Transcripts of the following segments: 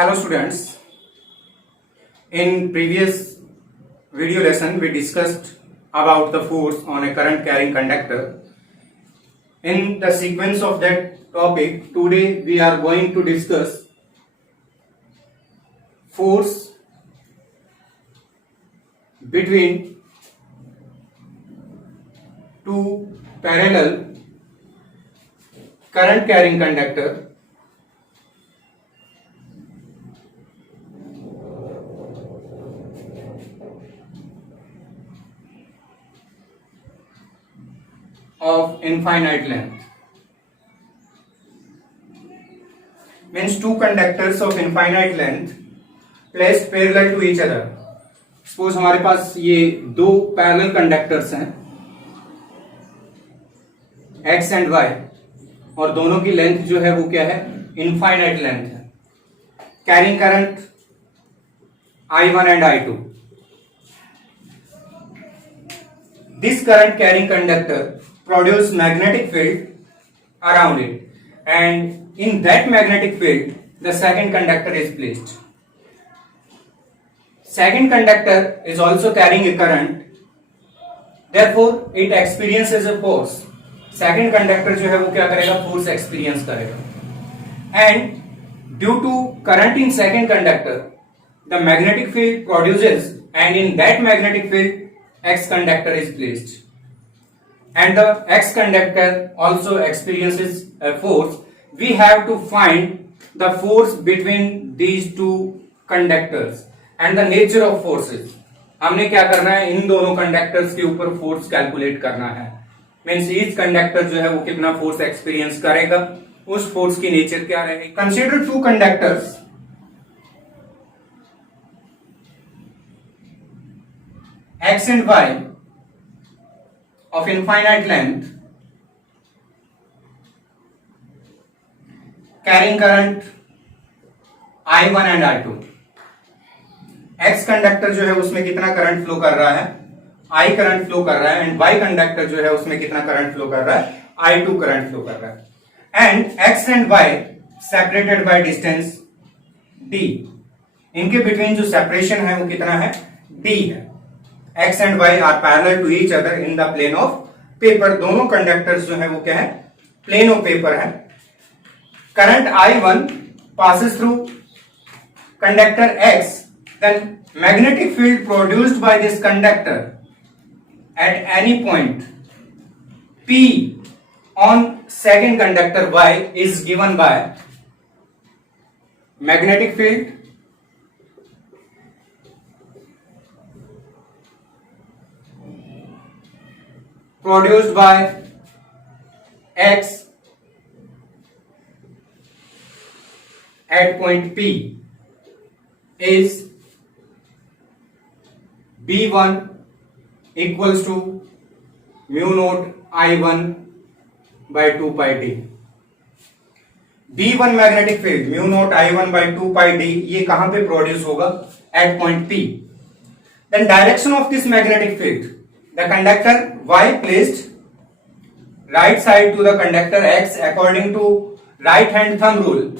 Hello students, in previous video lesson we discussed about the force on a current carrying conductor. In the sequence of that topic, today we are going to discuss force between two parallel current carrying conductor of infinite length. Means two conductors of infinite length placed parallel to each other. Suppose हमारे पास ये दो parallel conductors हैं x and y और दोनों की length जो है वो क्या है, इनफाइनाइट लेंथ है. Carrying current I1 and I2. This current carrying conductor produce magnetic field around it, and in that magnetic field the second conductor is placed. Second conductor is also carrying a current, therefore it experiences a force. Second conductor जो है वो क्या करेगा, force experience करेगा. And due to current in second conductor, the magnetic field produces, and in that magnetic field X conductor is placed, and the X conductor also experiences a force. We have to find the force between these two conductors and the nature of forces. हमने क्या करना है, इन दोनों conductors के ऊपर force calculate करना है. Means each conductor जो है वो कितना फोर्स एक्सपीरियंस करेगा, उस फोर्स की नेचर क्या रहेगी. Consider two conductors x and y of infinite length carrying current I1 and I2. x conductor जो है उसमें कितना करंट फ्लो कर रहा है, I करंट फ्लो कर रहा है, एंड y कंडक्टर जो है उसमें कितना करंट फ्लो कर रहा है, I2 करंट फ्लो कर रहा है. And x and y separated by distance d. इनके बिटवीन जो सेपरेशन है वो कितना है, d है. x and y are parallel to each other in the plane of paper. दोनों कंडक्टर्स जो है वो क्या है, प्लेन ऑफ पेपर है. Current I1 passes through conductor X, then magnetic field produced by this conductor at any point P on second conductor Y is given by magnetic field produced by X at point P is B1 equals to mu naught I1 by 2 pi d. B1 magnetic field mu naught I1 by 2 pi d ये कहां पे produce होगा, at point P. Then direction of this magnetic field, the conductor Y placed right side to the conductor X according to right hand thumb rule.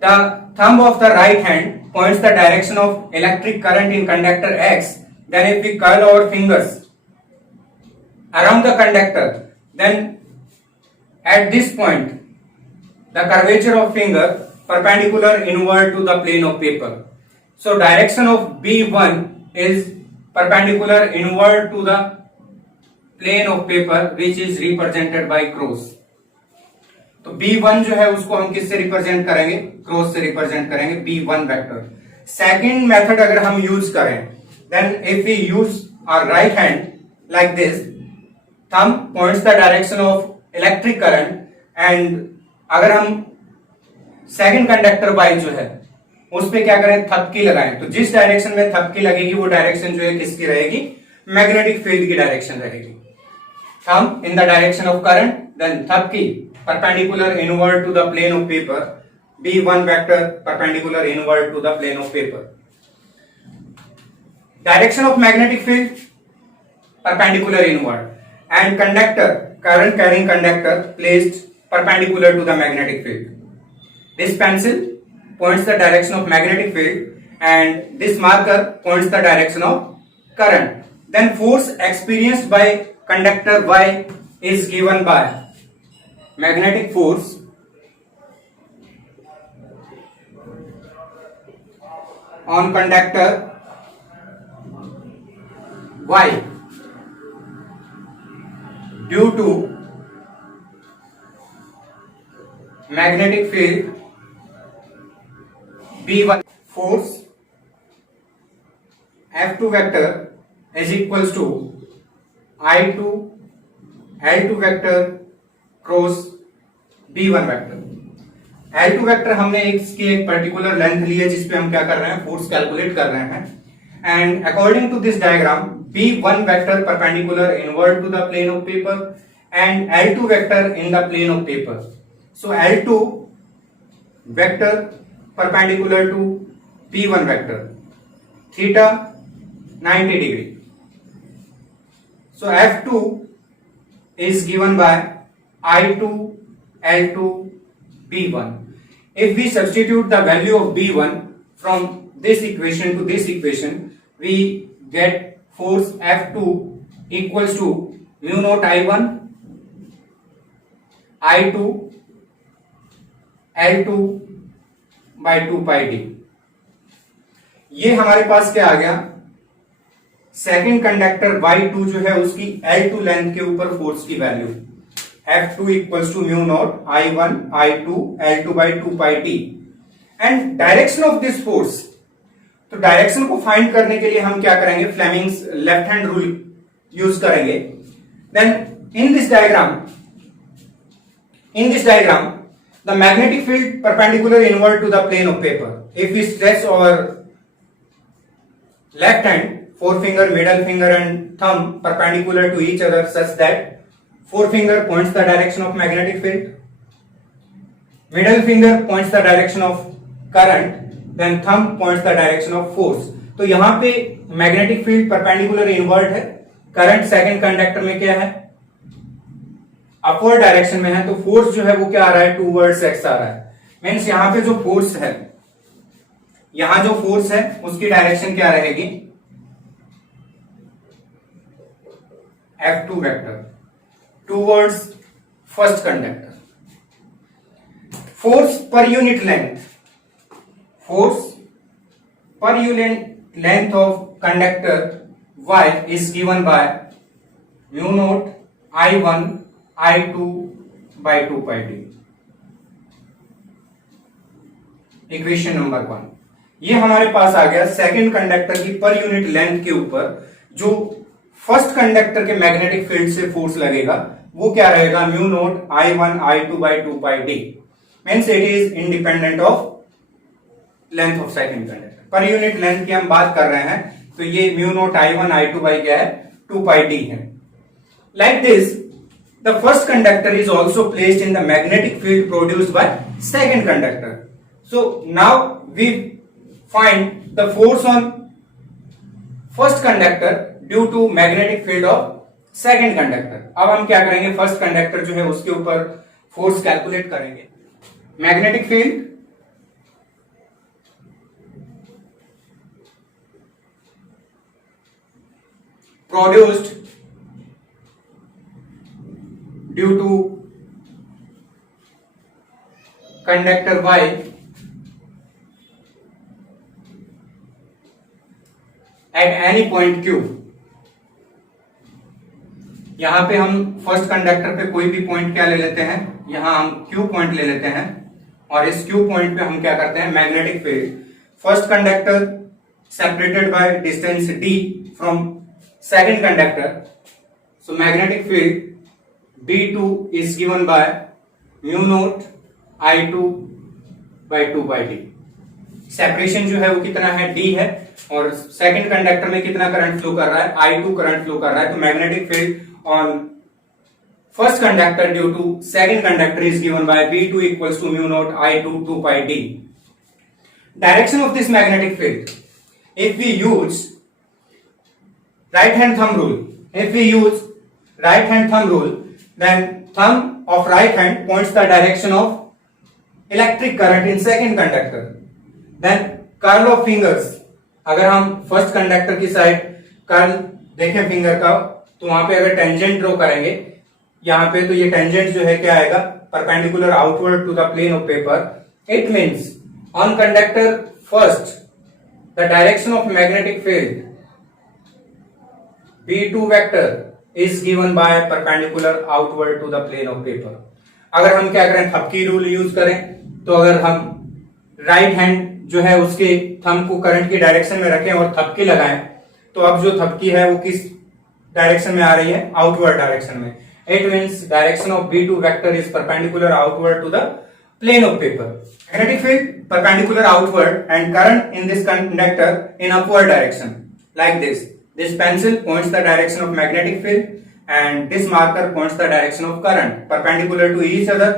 The thumb of the right hand points the direction of electric current in conductor X. Then if we curl our fingers around the conductor, then at this point the curvature of finger perpendicular inward to the plane of paper. So direction of B1 is perpendicular inward to the plane of paper which is represented by cross. तो B1 जो है उसको हम किससे represent करेंगे, cross से represent करेंगे, B1 vector. Second method अगर हम यूज करें, then if we use our right hand like this, thumb points the direction of electric current, and अगर हम सेकेंड कंडक्टर बाई जो है उस पे क्या करें, थपकी लगाएं, तो जिस डायरेक्शन में थपकी लगेगी वो डायरेक्शन जो है किसकी रहेगी, मैग्नेटिक फील्ड की डायरेक्शन रहेगी. Thumb in the direction of current, then थपकी perpendicular inward to the plane of paper, B1 vector perpendicular inward to the plane of paper. Direction of magnetic field perpendicular inward, and conductor, current carrying conductor placed perpendicular to the magnetic field. This pencil points the direction of magnetic field and this marker points the direction of current. Then force experienced by conductor Y is given by magnetic force on conductor Y due to magnetic field B1. Force F2 vector is equals to I2 L2 vector cross B1 vector. L2 vector हमने इसकी एक particular length ली है जिसपे हम क्या कर रहे हैं, फोर्स कैलकुलेट कर रहे हैं. And according to this diagram B1 vector perpendicular inward to the plane of paper and L2 vector in the plane of paper. So L2 vector perpendicular to B1 vector, theta 90 degree. So F2 is given by I2 L2 B1. If we substitute the value of B1 from this equation to this equation, we get force F2 equals to mu naught I1 I2 L2 by 2 pi d. ये हमारे पास क्या आ गया, second conductor Y2 जो है उसकी L2 length के ऊपर फोर्स की value F2 equals to mu naught I1 I2 L2 by 2 pi t. And direction of this force, तो डायरेक्शन को फाइंड करने के लिए हम क्या करेंगे, Fleming's left hand rule use करेंगे. Then in this diagram the magnetic field perpendicular inward to the plane of paper. If we stretch our left hand, forefinger, middle finger and thumb perpendicular to each other such that forefinger points the direction of magnetic field, middle finger points the direction of current, then thumb points the direction of force. तो यहां पे magnetic field perpendicular invert है, current second conductor में क्या है, upward direction में है, तो फोर्स जो है वो क्या आ रहा है, टूवर्ड्स एक्स आ रहा है. मीन्स यहां पे जो फोर्स है, यहां जो फोर्स है उसकी डायरेक्शन क्या रहेगी, F2 vector towards first conductor. Force per unit length of conductor Y is given by mu naught I1 I2 by 2 pi d. Equation number 1. ये हमारे पास आ गया सेकंड कंडक्टर की पर यूनिट लेंथ के ऊपर जो फर्स्ट कंडक्टर के मैग्नेटिक फील्ड से फोर्स लगेगा वो क्या रहेगा, mu naught I1 I2 by 2 pi d. Means it is independent of length of second conductor. पर यूनिट लेंथ की हम बात कर रहे हैं तो ये mu naught I1 I2 by क्या है, 2 pi d है. Like this the first conductor is also placed in the magnetic field produced by second conductor. So now we find the force on first conductor due to magnetic field of second conductor. अब हम क्या करेंगे, first conductor जो है उसके ऊपर force calculate करेंगे. Magnetic field produced due to conductor Y at any point Q. यहां पे हम फर्स्ट कंडक्टर पे कोई भी पॉइंट क्या ले लेते हैं, यहां हम Q पॉइंट ले लेते हैं और इस Q पॉइंट पे हम क्या करते हैं, magnetic field first conductor separated by distance d from second conductor. So magnetic field B2 is given by mu naught I2 by 2 pi d. Separation जो है वो कितना है, d है, और सेकंड कंडक्टर में कितना करंट फ्लो कर रहा है, I2 करंट फ्लो कर रहा है. तो magnetic field on first conductor due to second conductor is given by B2 equals to mu naught I2 2 pi d. Direction of this magnetic field, if we use right hand thumb rule, then thumb of right hand points the direction of electric current in second conductor. Then curl of fingers, अगर हम first conductor की side curl देखें finger का, तो वहां पे अगर tangent draw करेंगे यहाँ पे, तो ये टेंजेंट जो है क्या आएगा, perpendicular outward to the plane of paper. It means on conductor first the direction of magnetic field B2 vector is given by perpendicular outward to the plane of paper. अगर हम क्या करें, थपकी रूल यूज करें, तो अगर हम right hand जो है उसके थंब को करंट की डायरेक्शन में रखें और थपकी लगाएं, तो अब जो थपकी है वो किस डायरेक्शन में आ रही है, आउटवर्ड डायरेक्शन में। It means direction of B2 vector is perpendicular outward to the plane of paper. Magnetic field perpendicular outward and current in this conductor in upward direction, like this. This pencil points the direction of magnetic field and this marker points the direction of current perpendicular to each other.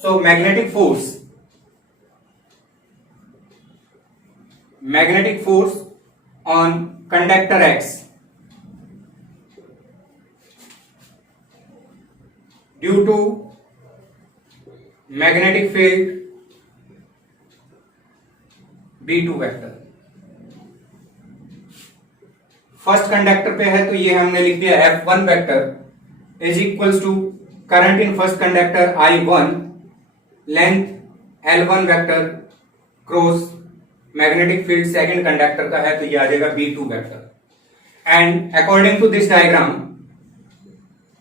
So magnetic force on conductor X due to magnetic field B2 vector. First conductor पे है तो ये हमने लिख दिया F1 vector is equals to current in first conductor I1 length L1 vector cross magnetic field second conductor का है, तो ये आ जाएगा B2 vector. And according to this diagram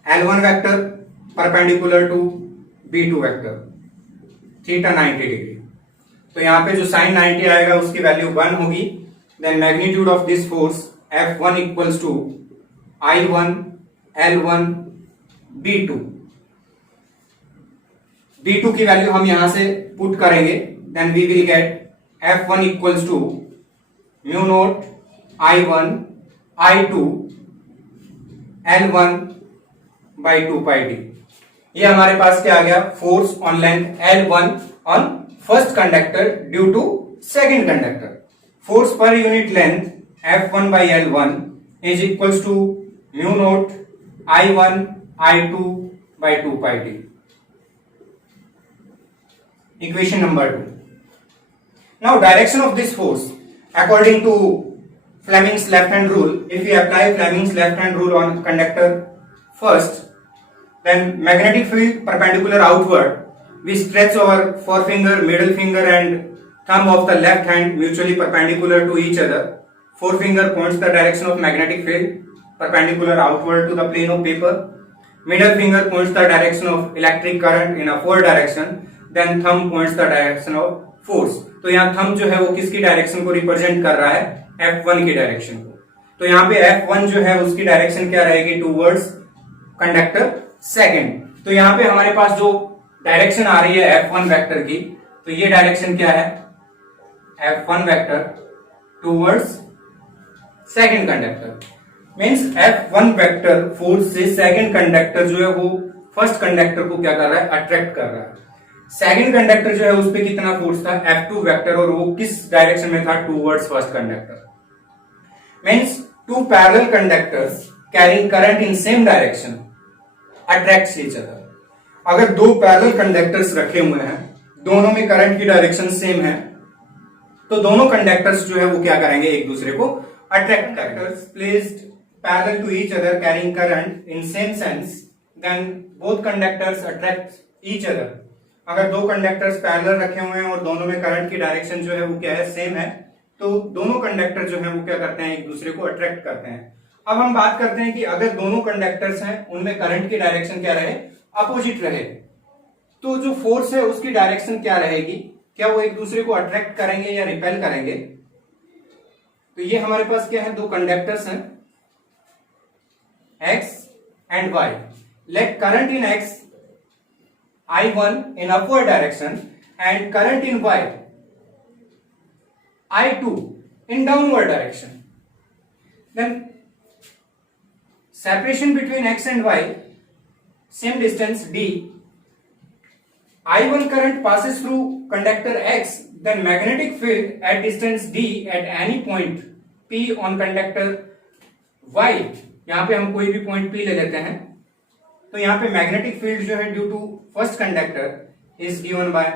L1 vector perpendicular to B2 vector theta 90 degree, तो यहाँ पे जो साइन 90 आएगा उसकी वैल्यू 1 होगी। Then magnitude of this force F1 equals to I1 L1 B2। B2 की वैल्यू हम यहां से पुट करेंगे, then we will get F1 equals to mu naught I1 I2 L1 by 2 pi D. ये हमारे पास क्या आ गया, force on length L1 on first conductor due to second conductor. Force per unit length F1 by L1 is equals to mu naught I1 I2 by 2 pi D. Equation number 2। Now direction of this force according to Fleming's left hand rule, if we apply Fleming's left hand rule on conductor first, then magnetic field perpendicular outward, we stretch our forefinger, middle finger and thumb of the left hand mutually perpendicular to each other. Forefinger points the direction of magnetic field perpendicular outward to the plane of paper. Middle finger points the direction of electric current in upward direction. Then thumb points the direction of force. तो यहाँ thumb जो है वो किसकी direction को represent कर रहा है, F1 की डायरेक्शन को। तो यहाँ पे F1 जो है उसकी डायरेक्शन क्या रहेगी, टूवर्ड्स कंडक्टर सेकंड। तो यहाँ पे हमारे पास जो डायरेक्शन आ रही है F1 वेक्टर की, तो ये डायरेक्शन क्या है, F1 vector towards second conductor. Means F1 vector force से सेकंड कंडक्टर जो है वो फर्स्ट कंडक्टर को क्या कर रहा है, अट्रैक्ट कर रहा है। सेकंड कंडक्टर जो है उस पे कितना फोर्स था, F2 वेक्टर, और वो किस डायरेक्शन में था, towards first conductor. Means two parallel conductors carrying current in same direction attracts each other. अगर दो पैरेलल कंडक्टर्स रखे हुए हैं, दोनों में करंट की डायरेक्शन सेम है, तो दोनों कंडक्टर्स जो है वो क्या करेंगे, एक दूसरे को attract. Conductors placed parallel to each other carrying current in same sense, then both conductors attract each other. अगर दो कंडक्टर्स पैरेलल रखे हुए हैं और दोनों में करंट की डायरेक्शन जो है वो क्या है, सेम है, तो दोनों कंडक्टर जो है वो क्या करते हैं, एक दूसरे को अट्रैक्ट करते हैं। अब हम बात करते हैं कि अगर दोनों कंडक्टर्स हैं उनमें करंट की डायरेक्शन क्या रहे, अपोजिट रहे, तो जो फोर्स है उसकी डायरेक्शन क्या रहेगी, क्या वो एक दूसरे को अट्रैक्ट करेंगे या रिपेल करेंगे। तो ये हमारे पास क्या है, दो कंडक्टर्स हैं X and Y। Let current in X I1 in upward direction and current in Y I2 in downward direction. Then separation between X and Y, same distance D. I1 current passes through conductor X, then magnetic field at distance D at any point P on conductor Y. यहां पे हम कोई भी point P ले लेते हैं, तो यहाँ पे मैग्नेटिक फील्ड जो है due to first conductor is given by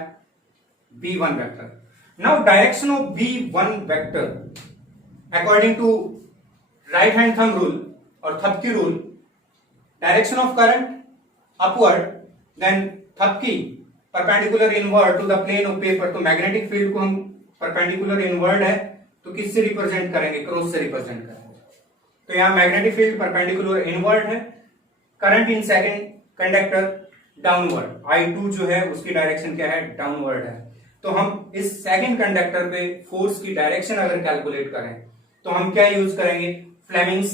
B1 vector. Now direction of V1 vector according to right hand thumb rule or Thapki rule, direction of current upward, then Thapki perpendicular inward to the plane of paper. तो magnetic field को हम perpendicular inward है तो किससे represent करेंगे, cross से represent करेंगे। तो यहाँ मैग्नेटिक फील्ड परपेंडिकुलर इनवर्ड है, current in second conductor downward, I2 जो है उसकी डायरेक्शन क्या है, डाउनवर्ड है। तो हम इस सेकंड कंडक्टर पे फोर्स की डायरेक्शन अगर कैलकुलेट करें तो हम क्या यूज करेंगे, Fleming's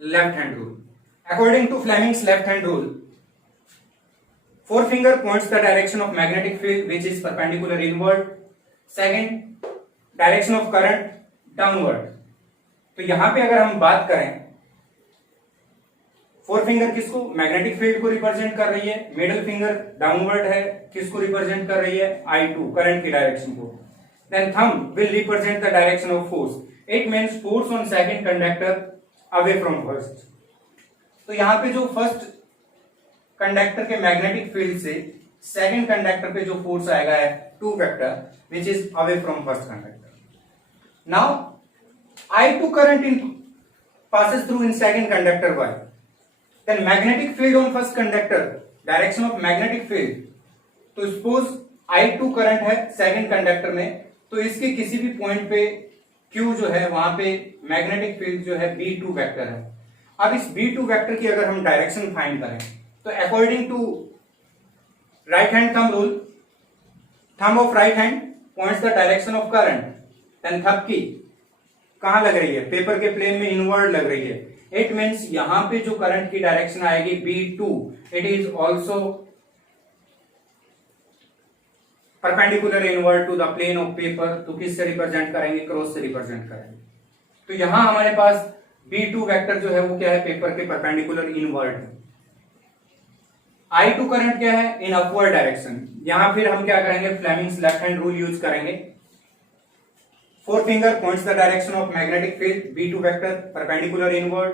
left hand rule. According to Fleming's left hand rule, forefinger points the direction of magnetic field which is perpendicular inward, second direction of current downward। तो यहां पे अगर हम बात करें, फोर फिंगर किसको, मैग्नेटिक फील्ड को रिप्रेजेंट कर रही है, मिडिल फिंगर डाउनवर्ड है, किसको रिप्रेजेंट कर रही है, I2 करंट की डायरेक्शन को। Then thumb will represent the direction of force, it means force on second conductor away from first. तो यहां पे जो फर्स्ट कंडक्टर के मैग्नेटिक फील्ड से सेकंड कंडक्टर पे जो फोर्स आएगा है 2 vector which is away from first conductor. Now I2 current in passes through in second conductor Y, then magnetic field on first conductor, direction of magnetic field। तो suppose I2 current है second conductor में, तो इसके किसी भी point पे Q जो है वहां पे मैग्नेटिक फील्ड जो है B2 वेक्टर है। अब इस B2 वेक्टर की अगर हम डायरेक्शन फाइंड करें तो according to right hand thumb rule, thumb of right hand points the direction of current, then थपकी कहां लग रही है, पेपर के प्लेन में इनवर्ड लग रही है। इट मींस यहां पे जो करंट की डायरेक्शन आएगी B2, it is also perpendicular inward to the plane of paper. तो किससे रिप्रेजेंट करेंगे, क्रॉस से रिप्रेजेंट करेंगे। तो यहां हमारे पास B2 वेक्टर जो है वो क्या है, पेपर के परपेंडिकुलर इनवर्ड है। I2 करंट क्या है, इन अपवर्ड डायरेक्शन। यहां फिर हम क्या करेंगे, Fleming's left hand rule use करेंगे। Forefinger points the direction of magnetic field B2 vector perpendicular inward,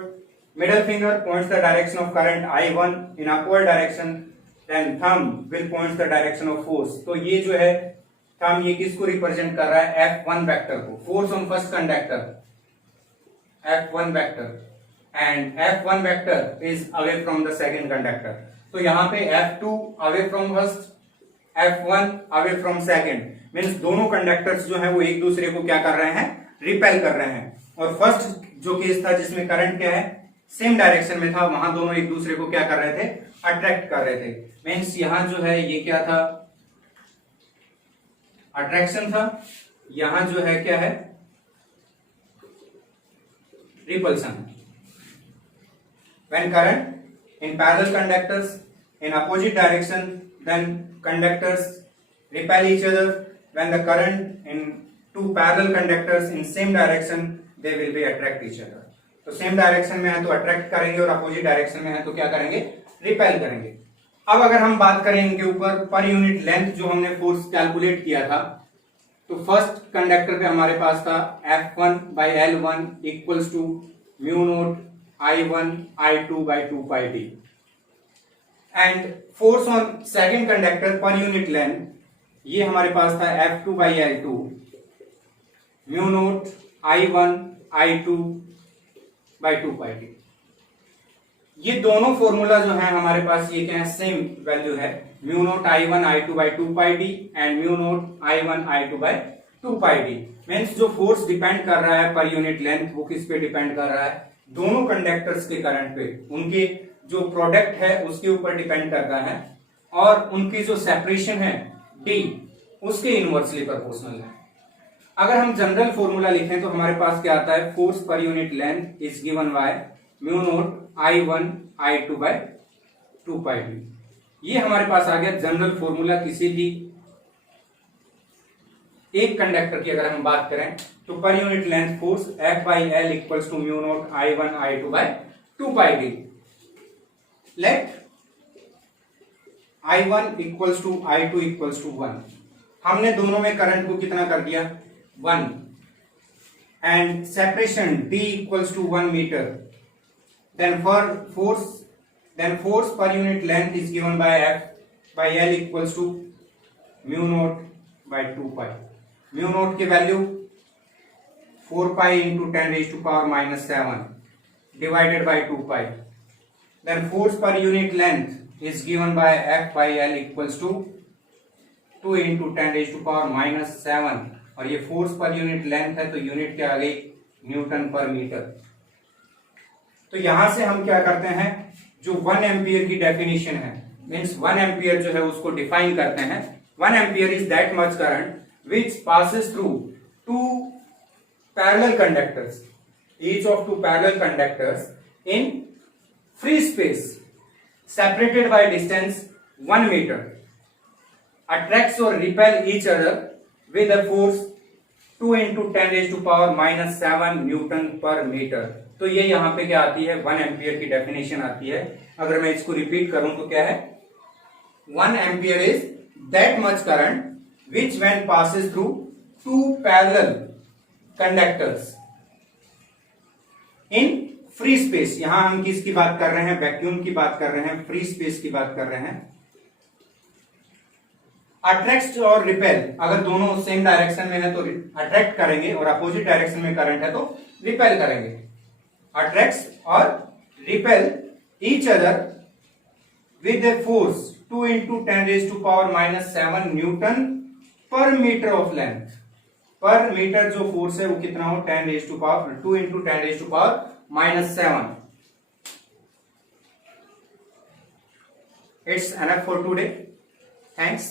middle finger points the direction of current I1 in upward direction, then thumb will points the direction of force. तो ये जो है thumb ये किसको represent कर रहा है, F1 vector को, force on first conductor F1 vector, and F1 vector is away from the second conductor. तो यहां पे F2 away from first, F1 away from second, means दोनों कंडक्टर्स जो हैं वो एक दूसरे को क्या कर रहे हैं, रिपेल कर रहे हैं। और फर्स्ट जो केस था जिसमें करंट क्या है, सेम डायरेक्शन में था, वहां दोनों एक दूसरे को क्या कर रहे थे, अट्रैक्ट कर रहे थे। मींस यहां जो है ये क्या था, अट्रैक्शन था, यहां जो है क्या है, repulsion. When current in parallel conductors in opposite direction, then conductors repel each other. When the current in two parallel conductors in same direction, they will be attract each other। तो same direction में है तो attract करेंगे और opposite direction में है तो क्या करेंगे, रिपेल करेंगे। अब अगर हम बात करें इनके ऊपर पर यूनिट लेंथ जो हमने फोर्स कैलकुलेट किया था, तो फर्स्ट कंडक्टर पे हमारे पास था F1 by L1 equals to mu naught I1 I2 by 2 pi d, and force on second conductor per unit length ये हमारे पास था F2 by L2 mu naught I1 I2 by 2 pi d। ये दोनों formula जो है हमारे पास ये क्या है, सेम वैल्यू है, mu naught I1 I2 by 2 pi d and mu naught I1 I2 by 2 pi d। Means जो फोर्स डिपेंड कर रहा है पर यूनिट लेंथ वो किस पे डिपेंड कर रहा है, दोनों कंडक्टर्स के करंट पे, उनके जो प्रोडक्ट है उसके ऊपर डिपेंड करता है, और उनकी जो सेपरेशन है D उसके इनवर्सली प्रोपोर्शनल है। अगर हम जनरल फॉर्मूला लिखें तो हमारे पास क्या आता है, force per unit length is given by mu naught I1 I2 by 2 pi d। ये हमारे पास आ गया जनरल फॉर्मूला किसी भी एक कंडक्टर की अगर हम बात करें तो per unit length force F by L equals to mu naught I1 I2 by 2 pi d। Let I1 equals to I2 equals to 1। हमने दोनों में करंट को कितना कर दिया, 1, and separation D equals to 1 metre. Then force per unit length is given by F by L equals to mu naught by 2 pi। Mu naught की वैल्यू 4 pi into 10⁻⁻⁷ divided by 2 pi. Then force per unit length is given by F by L equals to 2 into 10⁻⁻⁷, और ये force per unit length है तो unit क्या आ गई, Newton पर metre. तो यहां से हम क्या करते हैं, जो 1 एम्पियर की डेफिनेशन है, मीन्स 1 एम्पियर जो है उसको डिफाइन करते हैं। 1 ampere is that much current which passes through two parallel conductors, each of two parallel conductors in free space separated by distance 1 meter, attracts or repel each other with a force 2 into 10⁻⁻⁷ Newton पर metre. तो ये यहाँ पे क्या आती है, 1 ampere की definition आती है। अगर मैं इसको रिपीट करूं तो क्या है, 1 ampere is that much current which when passes through two parallel conductors in free space. यहां हम किसकी बात कर रहे हैं, वैक्यूम की बात कर रहे हैं, फ्री स्पेस की बात कर रहे हैं। अट्रैक्ट और रिपेल, अगर दोनों सेम डायरेक्शन में है तो अट्रैक्ट करेंगे और अपोजिट डायरेक्शन में करंट है तो रिपेल करेंगे। अट्रैक्ट और repel each other with a force 2 into 10⁻⁻⁷ Newton पर मीटर ऑफ लेंथ। पर मीटर जो फोर्स है वो कितना हो, 2 into 10⁻⁻⁷। It's enough for today. Thanks.